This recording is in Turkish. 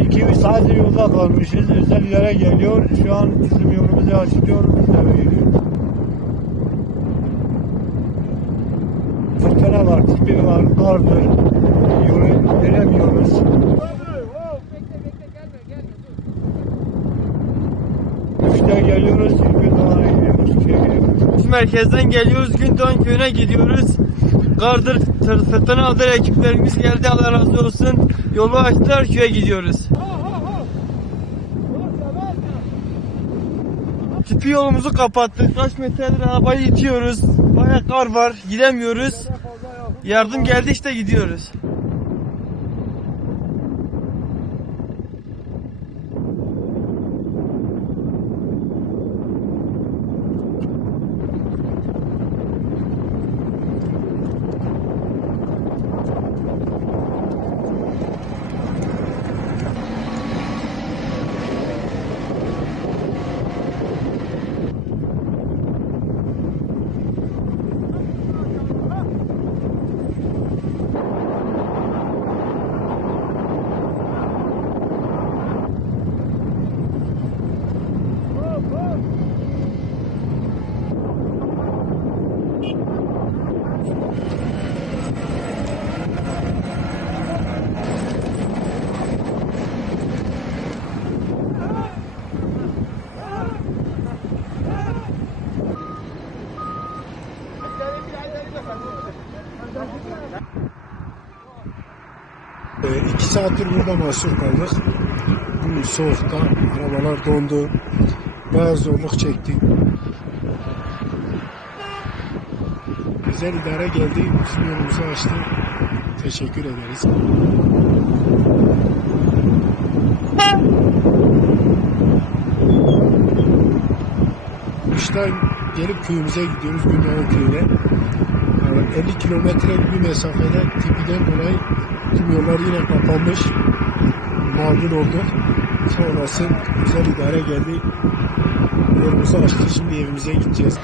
İki üç saattir yolda kalmışız. Özel yere geliyor. Şu an bizim yolumuzu açılıyor. Biz de geliyoruz. Fırtına var, tipi var, kardır. Yolu veremiyoruz. Üçte geliyoruz, gün doğana gidiyoruz. Köye gidiyoruz. Biz merkezden geliyoruz, Gündoğan köyüne gidiyoruz. Kardır tır- fırtına aldır ekiplerimiz geldi Allah razı olsun. Yolu açtılar köye gidiyoruz. Tipi yolumuzu kapattık. Kaç metredir arabayı itiyoruz. Baya kar var. Gidemiyoruz. Yardım geldi işte gidiyoruz. İki saattir burada mahsur kaldık. Bu soğukta arabalar dondu. Bayağı zorluk çektik. Güzel idare geldi. Bizim yolumuzu açtı. Teşekkür ederiz. Kıştan gelip köyümüze gidiyoruz. Gündoğan köyüne. Yani 50 kilometre bir mesafede tipiden dolayı tüm yollar yine kapanmış. Mağdur olduk. Sonrası güzel idare geldi. Yolumuzu açtı. Şimdi evimize gideceğiz.